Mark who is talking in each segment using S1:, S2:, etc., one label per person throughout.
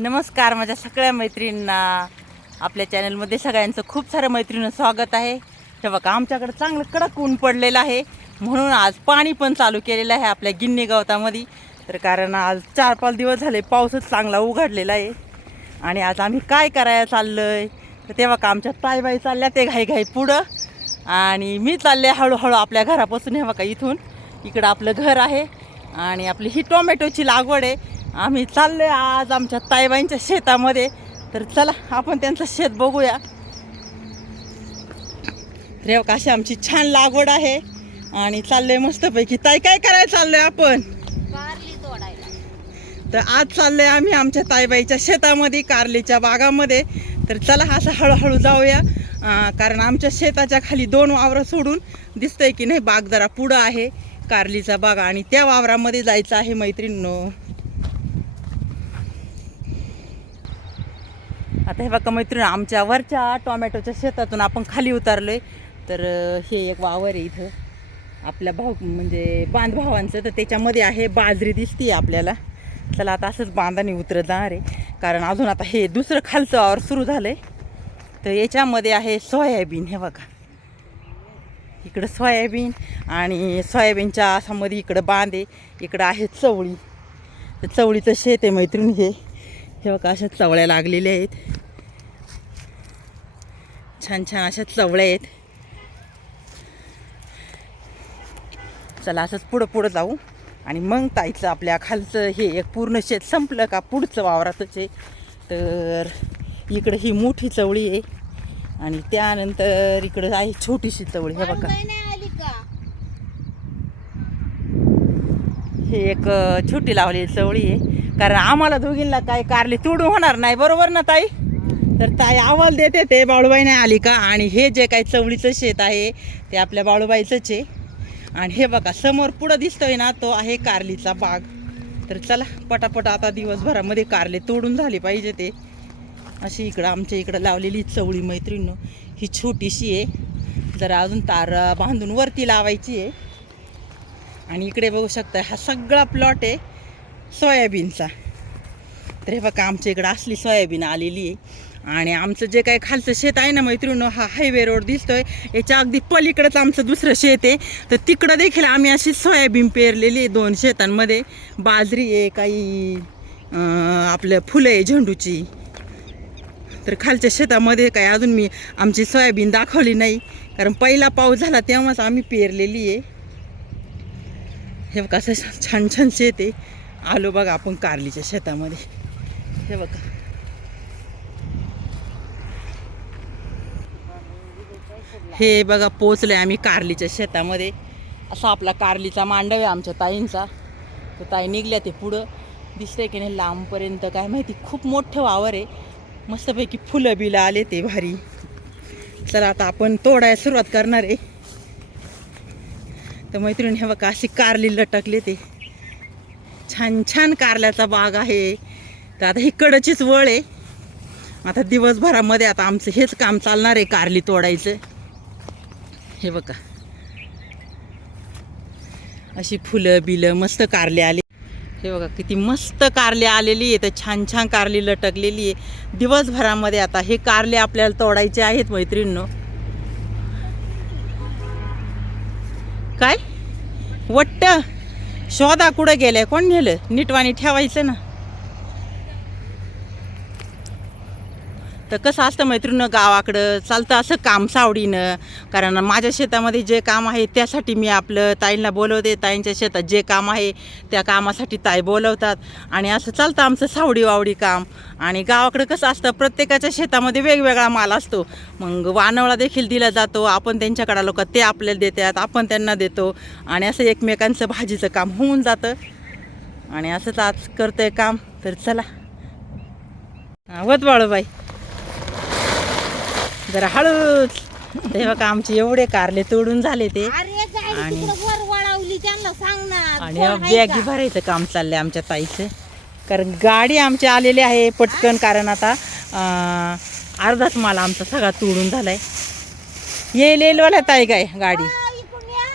S1: नमस्कार माझ्या सगळ्या मैत्रिणींना. आपल्या चॅनलमध्ये सगळ्यांचं खूप सारं मैत्रिणींना स्वागत आहे. हे बघा आमच्याकडे चांगलं कडक ऊन पडलेलं आहे. म्हणून आज पाणी पण चालू केलेलं आहे आपल्या गिन्नी गवतामध्ये. तर कारण आज चार पाच दिवस झाले पाऊसच चांगला उघडलेला आहे. आणि आज आम्ही काय करायला चाललो आहे तर तेव्हा का आमच्या ताईबाई चालल्या ते घाई घाई पुढं. आणि मी चालले हळूहळू आपल्या घरापासून हे बघा इथून. इकडं आपलं घर आहे. आणि आपली ही टोमॅटोची लागवड आहे. आम्ही चाललो आहे आज आमच्या ताईबाईंच्या शेतामध्ये. तर चला आपण त्यांचं शेत बघूया. रेव का अशी आमची छान लागवड आहे. आणि चाललंय मस्तपैकी. ताई काय करायला चाललोय आपण? तर आज चाललोय आम्ही आमच्या ताईबाईच्या शेतामध्ये कारलीच्या बागामध्ये. तर चला असं हळूहळू जाऊया. कारण आमच्या शेताच्या खाली दोन वावरं सोडून दिसतंय की नाही बाग जरा पुढं आहे. कारलीचा बाग आणि त्या वावरामध्ये जायचं आहे मैत्रिणींनो. आता हे बघा मैत्रीण आमच्या वरच्या टोमॅटोच्या शेतातून आपण खाली उतरलोय. तर हे एक वावर आहे इथं. आपल्या भाऊ म्हणजे बांधभावांचं तर त्याच्यामध्ये आहे बाजरी दिसतीये आपल्याला. चला आता असंच बांधाने उतरत जाणार आहे. कारण अजून आता हे दुसरं खालचं वावर सुरू झालं आहे तर याच्यामध्ये आहे सोयाबीन हे बघा. इकडं सोयाबीन आणि सोयाबीनच्या आसामध्ये इकडं बांध आहे. इकडं आहे चवळी. तर चवळीचं शेत आहे मैत्रीण हे. हे बघा अशा चवळ्या लागलेल्या आहेत. छान छान अशा चवळ्या आहेत. चला असंच पुढं पुढं जाऊ. आणि मग ताईचं आपल्या खालचं हे एक पूर्ण शेत संपलं का पुढचं वावरातच आहे. तर इकडं ही मोठी चवळी आहे. आणि त्यानंतर इकडं आहे छोटीशी चवळी. हे बघा. हे एक छोटी लावलेली चवळी आहे. कारण आम्हाला दोघींना काय कारली तोडून होणार नाही. बरोबर ना ताई? तर ताई आवाज देते ते बाळूबाई नाही आली का? आणि हे जे काही चवळीचं शेत आहे ते आपल्या बाळूबाईचंच आहे. आणि हे बघा समोर पुढं दिसतोय ना तो आहे कारलीचा बाग. तर चला पटापट आता दिवसभरामध्ये कारले तोडून झाले पाहिजे ते. अशी इकडं आमच्या इकडं लावलेली चवळी मैत्रिणी ही छोटीशी आहे. जरा अजून तार बांधून वरती लावायची आहे. आणि इकडे बघू शकता हा सगळा प्लॉट आहे सोयाबीनचा. तर हे बघा आमच्या इकडं असली सोयाबीन आलेली आहे. आणि आमचं जे काही खालचं शेत आहे ना मैत्रिणी हा हायवे रोड दिसतोय. याच्या अगदी पलीकडंच आमचं दुसरं शेत आहे. तर तिकडं देखील आम्ही अशी सोयाबीन पेरलेली आहे दोन शेतांमध्ये. बाजरी आहे काही आपलं फुलं आहे झेंडूची. तर खालच्या शेतामध्ये काय अजून मी आमची सोयाबीन दाखवली नाही. कारण पहिला पाऊस झाला तेव्हाच आम्ही पेरलेली आहे. हे बघा असं छान छान शेत आहे. आलो बघा आपण कारलीच्या शेतामध्ये. हे बघा. हे बघा पोचलोय आम्ही कारलीच्या शेतामध्ये. असा आपला कारलीचा मांडव आहे आमच्या ताईंचा. तर ताई निघल्या ते पुढं. दिसतंय की नाही लांबपर्यंत काय माहिती खूप मोठं वावर आहे. मस्तपैकी फुलं बिलं आले ते भारी. चला आता आपण तोडायला सुरुवात करणार आहे. तर मैत्रिणी हे बघा अशी कारली लटकले ते. छान छान कारल्याचा बाग आहे. तर आता ही कडचीच वळ आहे. आता दिवसभरामध्ये आता आमचं हेच काम चालणार आहे कारली तोडायचं. हे बघा. अशी फुलं बिलं मस्त कारले आले. हे बघा किती मस्त कारले आलेली आहे तर छान छान कारली लटकलेली आहे दिवसभरामध्ये आता हे कारले आपल्याला तोडायचे आहेत मैत्रिणींनो. काय? वट्ट. शोधा कुठं गेलंय? कोण नेलं? नीटवाणी ठेवायचं ना. तर कसं असतं मैत्रिणीनं गावाकडं चालतं असं काम सावडीनं. कारण माझ्या शेतामध्ये जे काम आहे त्यासाठी मी आपलं ताईंना बोलवते. ताईंच्या शेतात जे काम आहे त्या कामासाठी ताई बोलवतात. आणि असं चालतं आमचं सावडी वावडी काम. आणि गावाकडं कसं असतं प्रत्येकाच्या शेतामध्ये वेगवेगळा माल असतो. मग वानवळा देखील दिला जातो. आपण त्यांच्याकडे लोक ते आपल्याला देतात आपण त्यांना देतो. आणि असं एकमेकांचं भाजीचं काम होऊन जातं. आणि असंच आज करतंय काम. तर चला. वत बाळूबाई. जरा हळूच ते बघा आमचे एवढे कारले तोडून झाले ते.
S2: अरे गाडी
S1: आणि-
S2: तिकडं वर वळवली त्यांना सांग ना.
S1: आणि
S2: कोण आहे
S1: बॅगी
S2: का?
S1: भरायचं काम चाललंय आमच्या ताईचं. कारण गाडी आमची आलेली आहे पटकन कारण आता अं, अर्धाच माल आमचा सगळा तोडून झालाय. येईल येईल वाला ताई काय गाडी.
S2: हा, इकडून या.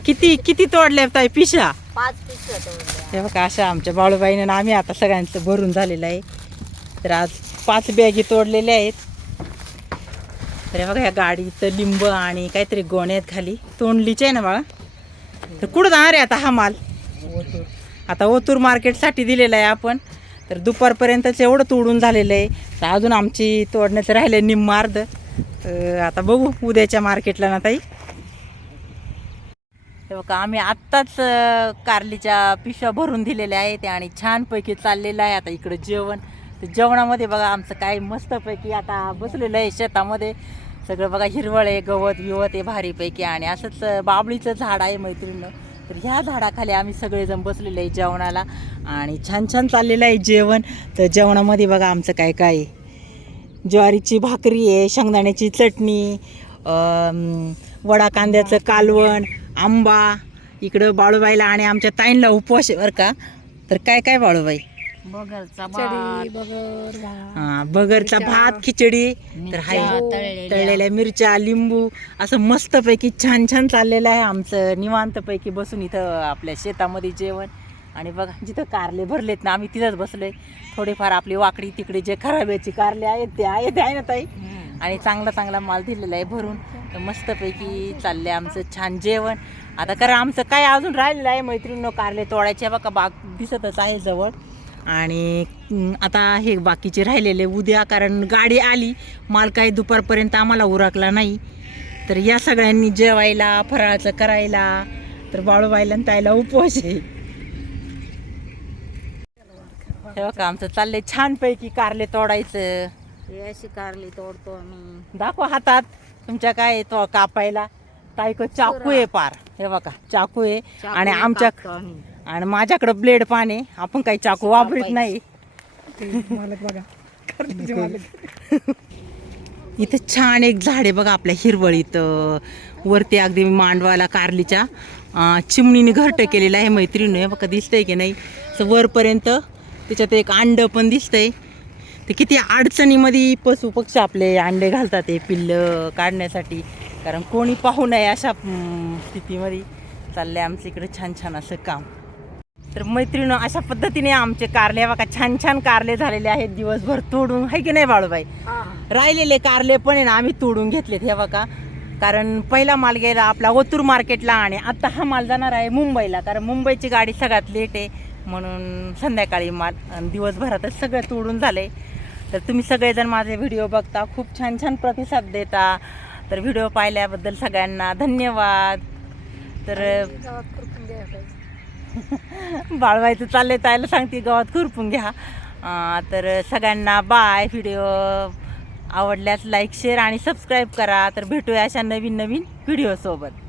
S1: किती किती तोडल्या ताई पिशा
S2: पाच पिशव्या
S1: हे बघा अशा आमच्या बाळूबाईने आणि आम्ही आता सगळ्यांचं भरून झालेलं आहे. तर आज पाच बॅगी तोडलेल्या आहेत. तर हे बघा ह्या गाडीचं लिंब आणि काहीतरी गोण्यात खाली. तोंडलीचे आहे ना बाळा? तर कुठं जाणार आहे आता हा माल? आता ओतूर मार्केटसाठी दिलेला आहे आपण. तर दुपारपर्यंतच एवढं तोडून झालेलं आहे. तर अजून आमची तोडण्याचं राहिलं आहे तर आता बघू उद्याच्या मार्केटला ना ताई. हे बघा आम्ही आत्ताच कारलीच्या पिशव्या भरून दिलेल्या आहेत आणि छानपैकी चाललेलं आहे आता इकडं जेवण. तर जेवणामध्ये बघा आमचं काय मस्तपैकी आता बसलेलं आहे शेतामध्ये. सगळं बघा हिरवळ आहे गवत बिवत आहे भारीपैकी आणि असंच बाबळीचं झाड आहे मैत्रिणीनं. तर ह्या झाडाखाली आम्ही सगळेजण बसलेले आहे जेवणाला आणि छान छान चाललेलं आहे जेवण. तर जेवणामध्ये बघा आमचं काय काय ज्वारीची भाकरी आहे शेंगदाण्याची चटणी वडा कांद्याचं कालवण आंबा इकडं बाळूबाईला आणि आमच्या ताईंला उपवास आहे बरं का. तर काय काय बाळूबाई?
S2: बगरचा
S1: हा बगरचा भात खिचडी तर हाय.
S2: तळलेल्या.
S1: तळलेल्या मिरच्या लिंबू असं मस्तपैकी छान छान चाललेलं आहे आमचं. निवांतपैकी बसून इथं आपल्या शेतामध्ये जेवण. आणि बघा जिथं कारले भरलेत ना आम्ही तिथंच बसलोय. थोडेफार आपली वाकडी तिकडे जे खराब्याची कारले आहेत ते आहेत आहे ना ताई? आणि चांगला चांगला माल दिलेला आहे भरून. तर मस्तपैकी चाललंय आमचं छान जेवण. आता कारण आमचं काय अजून राहिलेलं आहे मैत्रिणीनं कारले तोडायचे बघा बाग दिसतच आहे जवळ. आणि आता हे बाकीचे राहिलेले उद्या कारण गाडी आली माल काही दुपारपर्यंत आम्हाला उरकला नाही. तर या सगळ्यांनी जेवायला फराळाचं करायला तर बाळूबाईला ताईला उपवास आहे. हे बघा आमचं चाललंय छानपैकी कारले तोडायचं.
S2: अशी कारली तोडतो आम्ही.
S1: दाखवा हातात. तुमच्या काय तो कापायला? ताईक चाकू आहे पार. हे बघा चाकू आहे. आणि आमच्या. आणि माझ्याकडं ब्लेड पान आहे. आपण काही चाकू वापरत नाही. इथं छान एक झाड आहे बघा आपल्या हिरवळीत वरती अगदी मांडवाला कारलीच्या चिमणीने घरटं केलेलं आहे मैत्रीण हे बघा दिसतंय की नाही? असं वरपर्यंत त्याच्यात एक अंड पण दिसतंय. ते किती अडचणीमध्ये पशु पक्षी आपले अंडे घालतात ते पिल्लं काढण्यासाठी. कारण कोणी पाहू नये अशा स्थितीमध्ये चाललंय आमचं इकडे छान छान असं काम. तर मैत्रिणी अशा पद्धतीने आमचे कारले बघा छान छान कारले झालेले आहेत. दिवसभर तोडून आहे की नाही बाळूबाई? राहिलेले कारले पण आहे ना आम्ही तोडून घेतलेत हे बघा. कारण पहिला माल गेला आपला ओतूर मार्केटला आणि आता हा माल जाणार आहे मुंबईला. कारण मुंबईची गाडी सगळ्यात लेट आहे. म्हणून संध्याकाळी माल आणि दिवसभरातच सगळं तोडून झालंय. तर तुम्ही सगळेजण माझे व्हिडिओ बघता. खूप छान छान प्रतिसाद देता. तर व्हिडिओ पाहिल्याबद्दल सगळ्यांना धन्यवाद. तर बाळवायचं चाललंय तायला सांगते गावात खुरपून घ्या. तर सगळ्यांना बाय व्हिडिओ आवडल्यास लाईक शेअर आणि सबस्क्राईब करा. तर भेटूया अशा नवीन नवीन व्हिडिओसोबत.